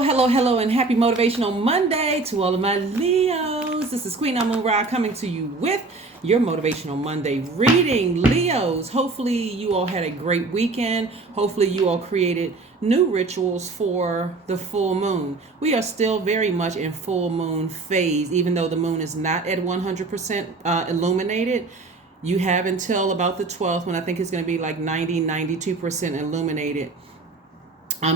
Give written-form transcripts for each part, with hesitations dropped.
Hello, and happy Motivational Monday to all of my Leos. This is Queen Amun Ra coming to you with your Motivational Monday reading. Leos, hopefully you all had a great weekend. Hopefully you all created new rituals for the full moon. We are still very much in full moon phase, even though the moon is not at 100% illuminated. You have until about the 12th when I think it's going to be like 92% illuminated.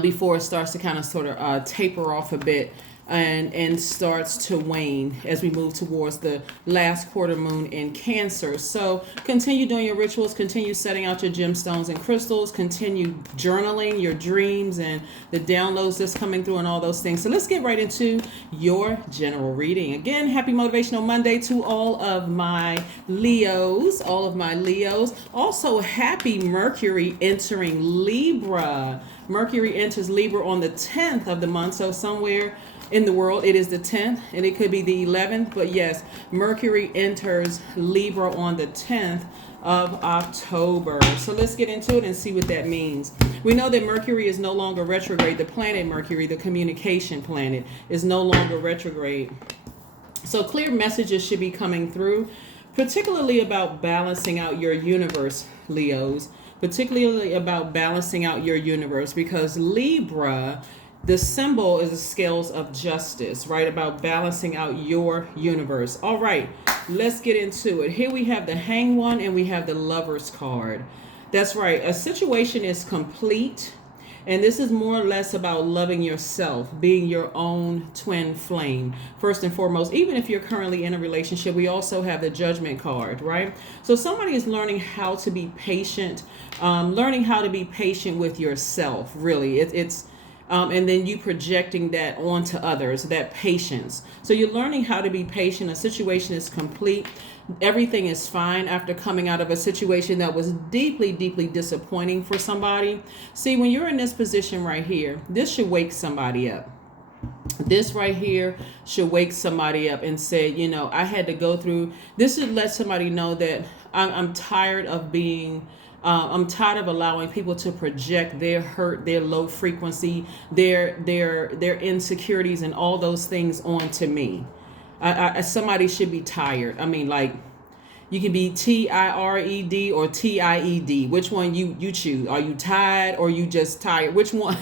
Before it starts to kind of sort of taper off a bit and starts to wane as we move towards the last quarter moon in Cancer. So continue doing your rituals, continue setting out your gemstones and crystals, continue journaling your dreams and the downloads that's coming through and all those things. So let's get right into your general reading. Again, happy Motivational Monday to all of my Leos, Also, happy Mercury entering Libra. Mercury enters Libra on the 10th of the month, so somewhere in the world it is the 10th and it could be the 11th, but yes, Mercury enters Libra on the 10th of October. So let's get into it and see what that means. We know that Mercury is no longer retrograde. The planet Mercury, the communication planet, is no longer retrograde. So clear messages should be coming through, particularly about balancing out your universe, Leos. Particularly about balancing out your universe, because Libra, the symbol is the scales of justice, right? About balancing out your universe. All right, let's get into it. Here we have the Hanged One and we have the Lover's card. That's right. A situation is complete. And this is more or less about loving yourself, being your own twin flame. First and foremost, even if you're currently in a relationship, we also have the Judgment card, right? So somebody is learning how to be patient, with yourself, really. And then you projecting that onto others, that patience. So you're learning how to be patient. A situation is complete. Everything is fine after coming out of a situation that was deeply, deeply disappointing for somebody. See, when you're in this position right here, this should wake somebody up. This right here should wake somebody up and say, I had to go through. This should let somebody know that I'm tired of being. I'm tired of allowing people to project their hurt, their low frequency, their insecurities, and all those things onto me. Somebody should be tired. I mean, like, you can be TIRED or TIED. Which one you choose? Are you tired or you just tired? Which one?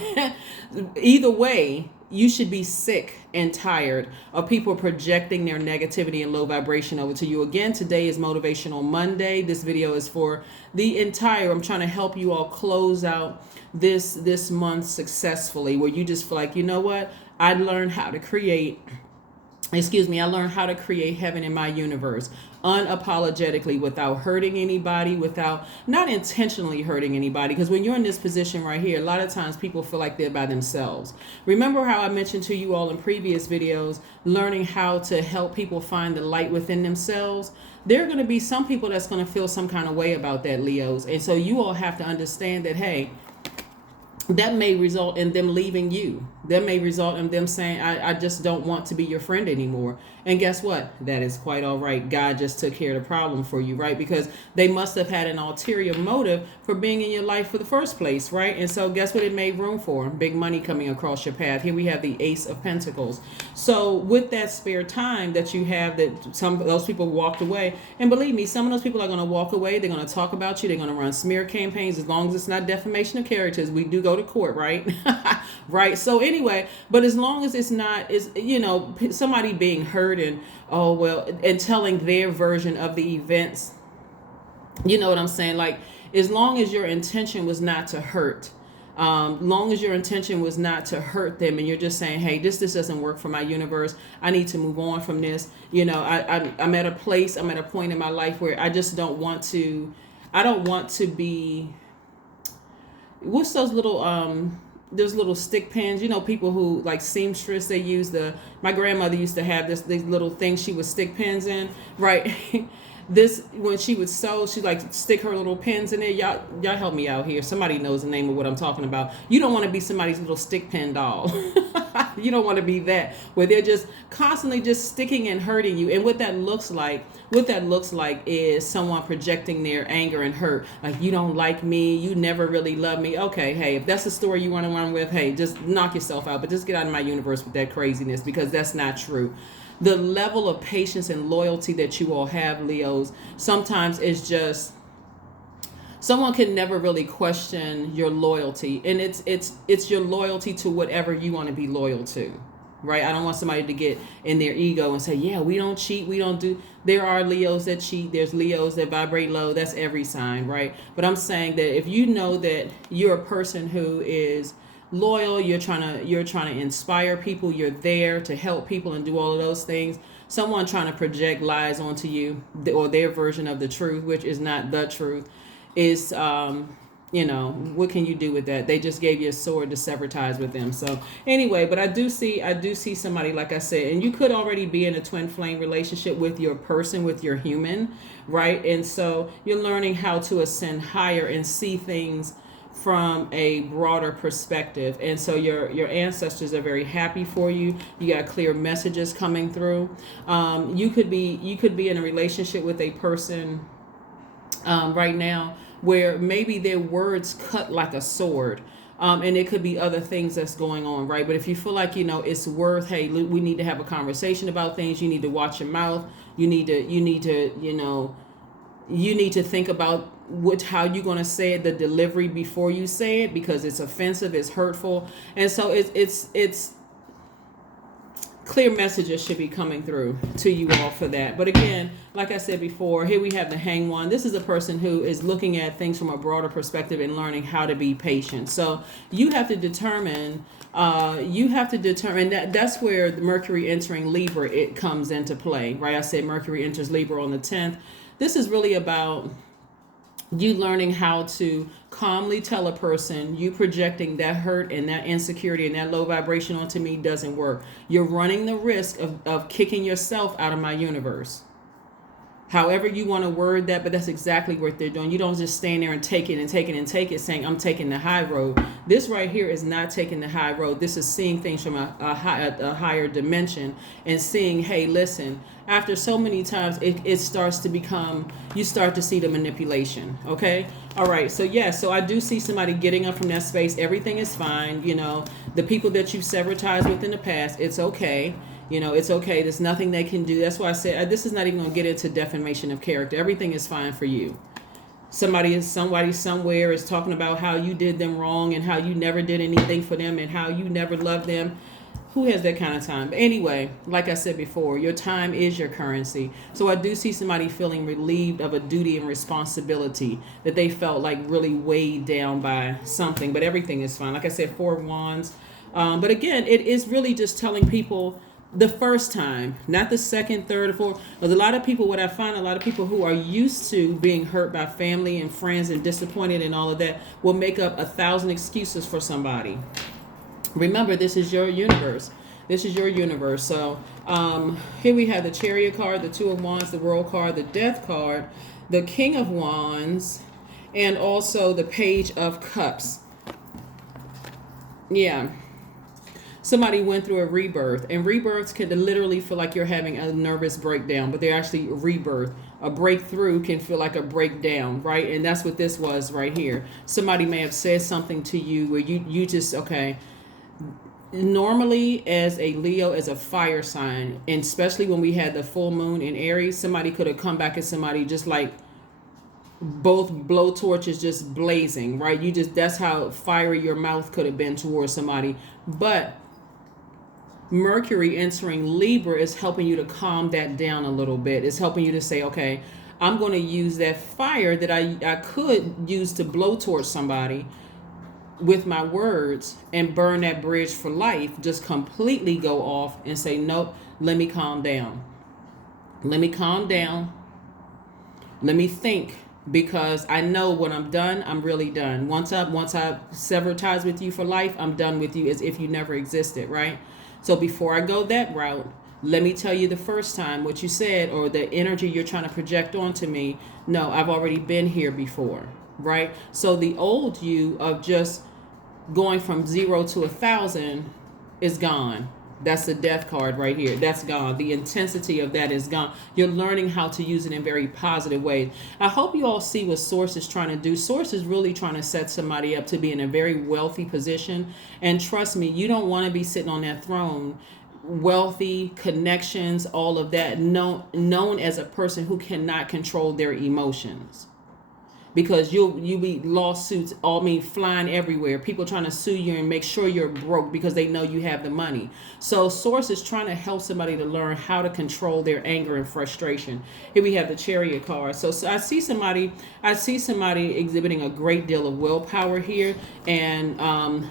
Either way, you should be sick and tired of people projecting their negativity and low vibration over to you. Again, today is Motivational Monday. This video is for the entire, I'm trying to help you all close out this month successfully, where you just feel like, you know what? I learned how to create heaven in my universe unapologetically, without hurting anybody, without not intentionally hurting anybody. Because when you're in this position right here, a lot of times people feel like they're by themselves. Remember how I mentioned to you all in previous videos, learning how to help people find the light within themselves? There are going to be some people that's going to feel some kind of way about that, Leos. And so you all have to understand that, hey, that may result in them leaving you. That may result in them saying, I just don't want to be your friend anymore. And guess what? That is quite all right. God just took care of the problem for you, right? Because they must have had an ulterior motive for being in your life for the first place, right? And so guess what it made room for? Big money coming across your path. Here we have the Ace of Pentacles. So with that spare time that you have, that some of those people walked away, and believe me, some of those people are going to walk away. They're going to talk about you. They're going to run smear campaigns. As long as it's not defamation of characters, we do go to court, right? Right. So anyway, but as long as it's not, somebody being hurt and and telling their version of the events, you know what I'm saying? Like, as long as your intention was not to hurt, long as your intention was not to hurt them, and you're just saying, hey, this doesn't work for my universe, I need to move on from this. I'm at a point in my life where I just don't want to be, what's those little stick pins, people who like seamstress, they use my grandmother used to have these little things she would stick pins in, right? When she would sew, she like stick her little pins in there. Y'all help me out here. Somebody knows the name of what I'm talking about. You don't want to be somebody's little stick pin doll. You don't want to be that, where they're just constantly just sticking and hurting you. And what that looks like is someone projecting their anger and hurt. Like, you don't like me, you never really love me. Okay, hey, if that's the story you want to run with, hey, just knock yourself out. But just get out of my universe with that craziness, because that's not true. The level of patience and loyalty that you all have, Leos, sometimes is just, someone can never really question your loyalty, and it's your loyalty to whatever you want to be loyal to, right? I don't want somebody to get in their ego and say, yeah, we don't cheat, we don't do. There are Leos that cheat, there's Leos that vibrate low. That's every sign, right? But I'm saying that if you know that you're a person who is loyal, you're trying to inspire people, you're there to help people and do all of those things. Someone trying to project lies onto you, or their version of the truth, which is not the truth, is what can you do with that? They just gave you a sword to sever ties with them. So anyway, but I do see somebody, like I said, and you could already be in a twin flame relationship with your person, with your human, right? And so you're learning how to ascend higher and see things from a broader perspective. And so your ancestors are very happy for you. You got clear messages coming through. You could be in a relationship with a person right now where maybe their words cut like a sword. And it could be other things that's going on, right? But if you feel like, it's worth, hey, we need to have a conversation about things. You need to watch your mouth. You need to think about how you're going to say it, the delivery before you say it, because it's offensive, it's hurtful. And so it's clear messages should be coming through to you all for that. But again, like I said before, here we have the Hanged One. This is a person who is looking at things from a broader perspective and learning how to be patient. So you have to determine that's where the Mercury entering Libra, it comes into play, right? I said Mercury enters Libra on the 10th. This is really about you learning how to calmly tell a person you projecting that hurt and that insecurity and that low vibration onto me doesn't work. You're running the risk of kicking yourself out of my universe. However you want to word that, but that's exactly what they're doing. You don't just stand there and take it and take it and take it, saying, I'm taking the high road. This right here is not taking the high road. This is seeing things from a higher dimension and seeing, hey, listen, after so many times, it starts to become, you start to see the manipulation, okay? All right, so I do see somebody getting up from that space. Everything is fine. The people that you've severed ties with in the past, it's okay. It's okay. There's nothing they can do. That's why I said this is not even going to get into defamation of character. Everything is fine for you. Somebody somewhere is talking about how you did them wrong and how you never did anything for them and how you never loved them. Who has that kind of time? But anyway, like I said before, your time is your currency. So I do see somebody feeling relieved of a duty and responsibility that they felt like really weighed down by something. But everything is fine. Like I said, 4 of Wands. But again, it is really just telling people the first time, not the second, third, or fourth. Because a lot of people who are used to being hurt by family and friends and disappointed and all of that will make up 1,000 excuses for somebody. Remember, this is your universe. This is your universe. So here we have the Chariot card, the 2 of Wands, the World card, the Death card, the King of Wands, and also the Page of Cups. Yeah. Somebody went through a rebirth, and rebirths can literally feel like you're having a nervous breakdown, but they're actually rebirth. A breakthrough can feel like a breakdown, right? And that's what this was right here. Somebody may have said something to you where you just, okay. Normally, as a Leo, as a fire sign, and especially when we had the full moon in Aries, somebody could have come back at somebody just like both blowtorches just blazing, right? That's how fiery your mouth could have been towards somebody. But Mercury entering Libra is helping you to calm that down a little bit. It's helping you to say, okay, I'm going to use that fire that I could use to blowtorch somebody with my words and burn that bridge for life, just completely go off and say, nope, let me calm down. Let me calm down. Let me think, because I know when I'm done, I'm really done. Once I sever ties with you for life, I'm done with you as if you never existed, right? So before I go that route, let me tell you the first time what you said or the energy you're trying to project onto me. No, I've already been here before, right? So the old you of just going from 0 to 1,000 is gone. That's the death card right here. That's gone. The intensity of that is gone. You're learning how to use it in very positive ways. I hope you all see what Source is trying to do. Source is really trying to set somebody up to be in a very wealthy position. And trust me, you don't want to be sitting on that throne, wealthy, connections, all of that, known as a person who cannot control their emotions. Because you be lawsuits, flying everywhere. People trying to sue you and make sure you're broke because they know you have the money. So Source is trying to help somebody to learn how to control their anger and frustration. Here we have the Chariot card. So I see somebody exhibiting a great deal of willpower here, and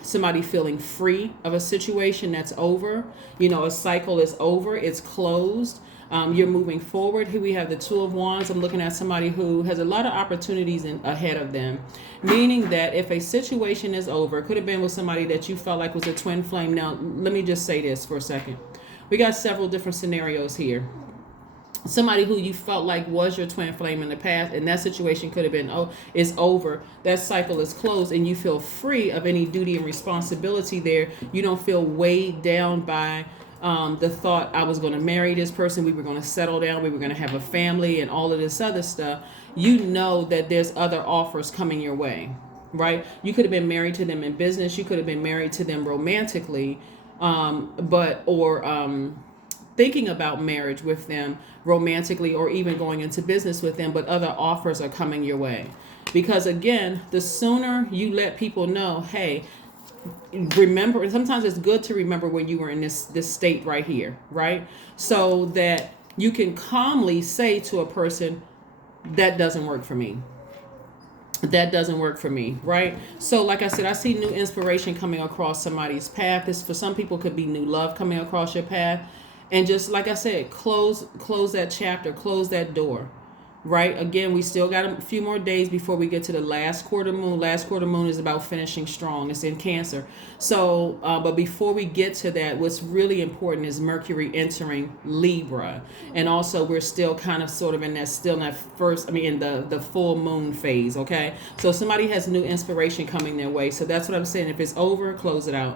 somebody feeling free of a situation that's over. A cycle is over. It's closed. You're moving forward. Here we have the Two of Wands. I'm looking at somebody who has a lot of opportunities ahead of them, meaning that if a situation is over, it could have been with somebody that you felt like was a twin flame. Now, let me just say this for a second. We got several different scenarios here. Somebody who you felt like was your twin flame in the past, and that situation could have been, is over. That cycle is closed, and you feel free of any duty and responsibility there. You don't feel weighed down by the thought, I was going to marry this person, we were going to settle down, we were going to have a family, and all of this other stuff. You know that there's other offers coming your way, right? You could have been married to them in business, you could have been married to them romantically, thinking about marriage with them romantically, or even going into business with them, but other offers are coming your way. Because again, the sooner you let people know, hey, remember, and sometimes it's good to remember when you were in this state right here, right? So that you can calmly say to a person, that doesn't work for me. That doesn't work for me, right? So like I said, I see new inspiration coming across somebody's path. This, for some people, could be new love coming across your path. And just like I said, close that chapter, close that door. Right? Again, we still got a few more days before we get to the last quarter moon. Last quarter moon is about finishing strong. It's in Cancer. So, but before we get to that, what's really important is Mercury entering Libra. And also we're still kind of sort of in that in the full moon phase. Okay. So somebody has new inspiration coming their way. So that's what I'm saying. If it's over, close it out.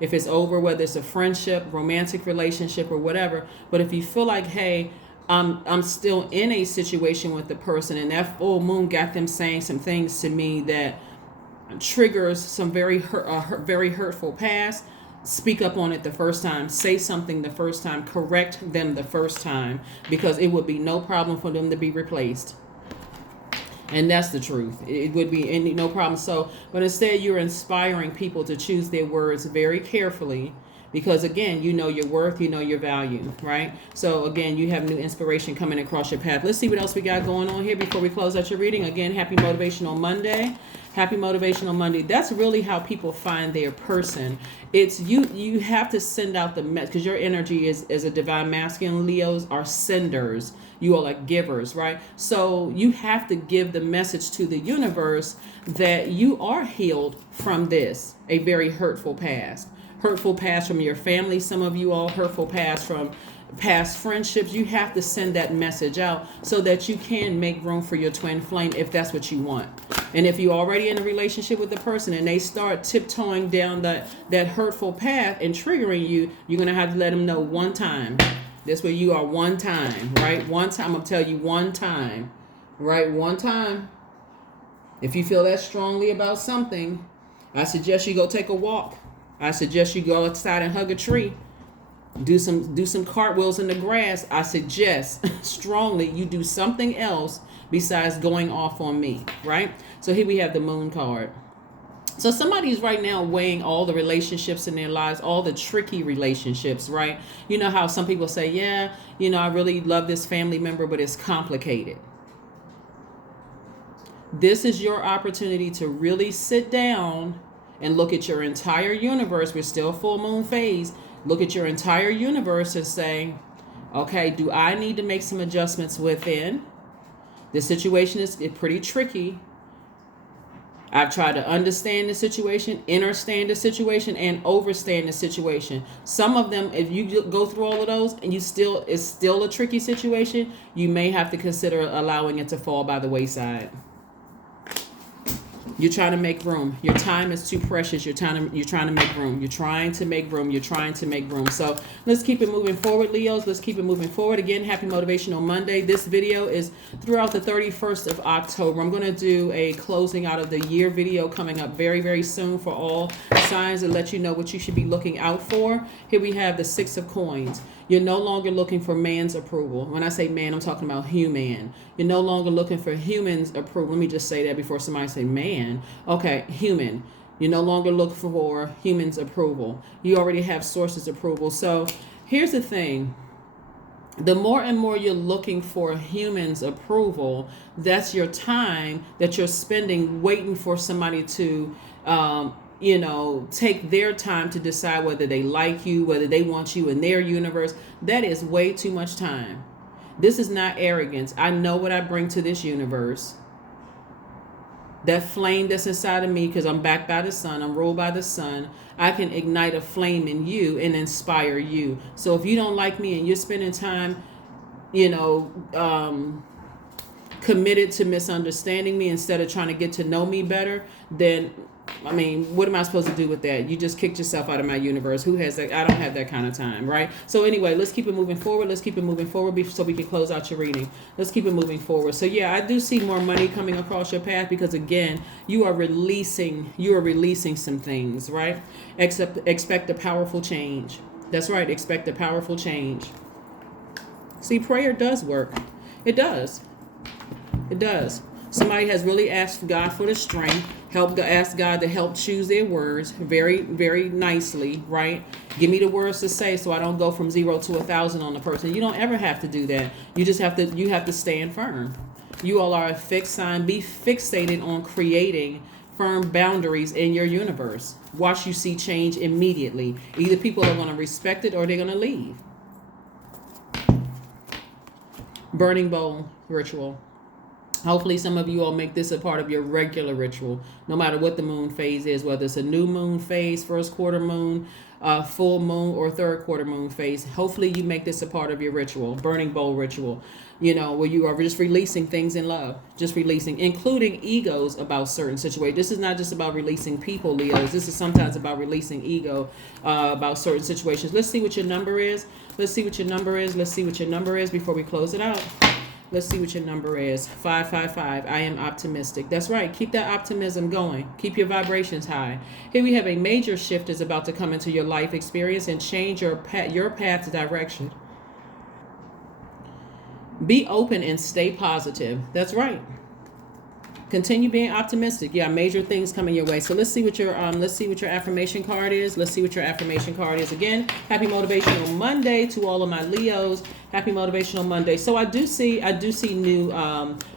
If it's over, whether it's a friendship, romantic relationship, or whatever. But if you feel like, hey, I'm still in a situation with the person, and that full moon got them saying some things to me that triggers some very hurtful past. Speak up on it the first time. Say something the first time. Correct them the first time, because it would be no problem for them to be replaced. And that's the truth. It would be no problem. So, but instead you're inspiring people to choose their words very carefully. Because again, you know your worth, you know your value, right? So again, you have new inspiration coming across your path. Let's see what else we got going on here before we close out your reading. Again, happy Motivational Monday. Happy Motivational Monday. That's really how people find their person. It's you have to send out the message, because your energy is a divine masculine. Leos are senders. You all are givers, right? So you have to give the message to the universe that you are healed from this, a very hurtful past. Hurtful past from your family, some of you all, hurtful past from past friendships. You have to send that message out so that you can make room for your twin flame if that's what you want. And if you're already in a relationship with the person and they start tiptoeing down that hurtful path and triggering you, you're going to have to let them know one time. That's where you are, one time, right? One time. I'm going to tell you one time, right? One time. If you feel that strongly about something, I suggest you go take a walk. I suggest you go outside and hug a tree. Do some cartwheels in the grass. I suggest strongly you do something else besides going off on me, right? So here we have the Moon card. So somebody's right now weighing all the relationships in their lives, all the tricky relationships, right? You know how some people say, yeah, I really love this family member, but it's complicated. This is your opportunity to really sit down and look at your entire universe. We're still full moon phase. Look at your entire universe and say, okay, do I need to make some adjustments within? The situation is pretty tricky. I've tried to understand the situation, understand the situation, and overstand the situation. Some of them, if you go through all of those and it's still a tricky situation, you may have to consider allowing it to fall by the wayside. You're trying to make room. Your time is too precious. You're trying to make room. You're trying to make room. You're trying to make room. So let's keep it moving forward, Leos. Let's keep it moving forward. Again, happy Motivational Monday. This video is throughout the 31st of October. I'm going to do a closing out of the year video coming up very, very soon for all signs to let you know what you should be looking out for. Here we have the Six of Coins. You're no longer looking for man's approval. When I say man, I'm talking about human. You're no longer looking for humans' approval. Let me just say that before somebody say man. Okay, human. You no longer look for humans' approval. You already have sources' approval. So here's the thing. The more and more you're looking for humans' approval, that's your time that you're spending waiting for somebody to take their time to decide whether they like you, whether they want you in their universe. That is way too much time. This is not arrogance. I know what I bring to this universe. That flame that's inside of me, because I'm backed by the sun, I'm ruled by the sun. I can ignite a flame in you and inspire you. So if you don't like me and you're spending time, committed to misunderstanding me instead of trying to get to know me better, then what am I supposed to do with that? You just kicked yourself out of my universe. Who has that? I don't have that kind of time, right? So anyway, let's keep it moving forward. Let's keep it moving forward so we can close out your reading. Let's keep it moving forward. So yeah, I do see more money coming across your path because again, you are releasing some things, right? Expect a powerful change. That's right. Expect a powerful change. See, prayer does work. It does. It does. Somebody has really asked God for the strength, ask God to help choose their words very, very nicely, right? Give me the words to say so I don't go from 0 to 1,000 on the person. You don't ever have to do that. You just have to stand firm. You all are a fixed sign. Be fixated on creating firm boundaries in your universe. Watch you see change immediately. Either people are going to respect it or they're going to leave. Burning bowl ritual. Hopefully some of you all make this a part of your regular ritual, no matter what the moon phase is, whether it's a new moon phase, first quarter moon, full moon, or third quarter moon phase. Hopefully you make this a part of your ritual, burning bowl ritual, where you are just releasing things in love, just releasing, including egos about certain situations. This is not just about releasing people, Leos. This is sometimes about releasing ego about certain situations. Let's see what your number is. Let's see what your number is. Let's see what your number is before we close it out. Let's see what your number is. 555. I am optimistic. That's right. Keep that optimism going. Keep your vibrations high. Here we have a major shift is about to come into your life experience and change your path's direction. Be open and stay positive. That's right. Continue being optimistic. Yeah, major things coming your way. So let's see what your affirmation card is. Let's see what your affirmation card is. Again, happy Motivational Monday to all of my Leos. Happy Motivational Monday. So I do see new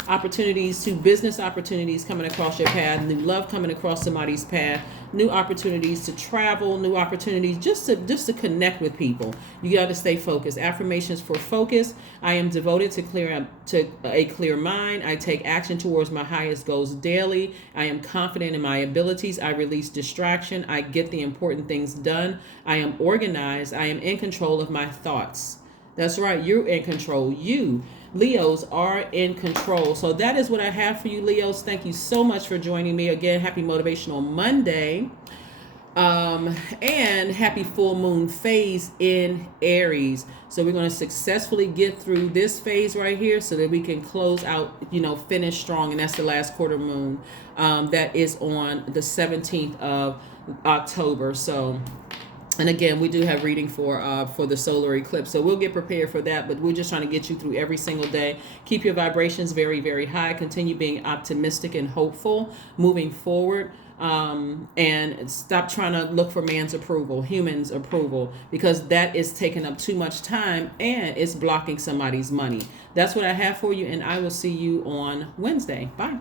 opportunities, business opportunities coming across your path, new love coming across somebody's path, new opportunities to travel, new opportunities just to connect with people. You got to stay focused. Affirmations for focus. I am devoted to a clear mind. I take action towards my highest goals daily. I am confident in my abilities. I release distraction. I get the important things done. I am organized. I am in control of my thoughts. That's right. You're in control. You, Leos, are in control. So that is what I have for you, Leos. Thank you so much for joining me. Again, happy Motivational Monday. And happy full moon phase in Aries. So we're going to successfully get through this phase right here so that we can close out, finish strong. And that's the last quarter moon. That is on the 17th of October. So, and again, we do have reading for the solar eclipse. So we'll get prepared for that, but we're just trying to get you through every single day. Keep your vibrations very, very high. Continue being optimistic and hopeful moving forward. And stop trying to look for man's approval, human's approval, because that is taking up too much time and it's blocking somebody's money. That's what I have for you, and I will see you on Wednesday. Bye.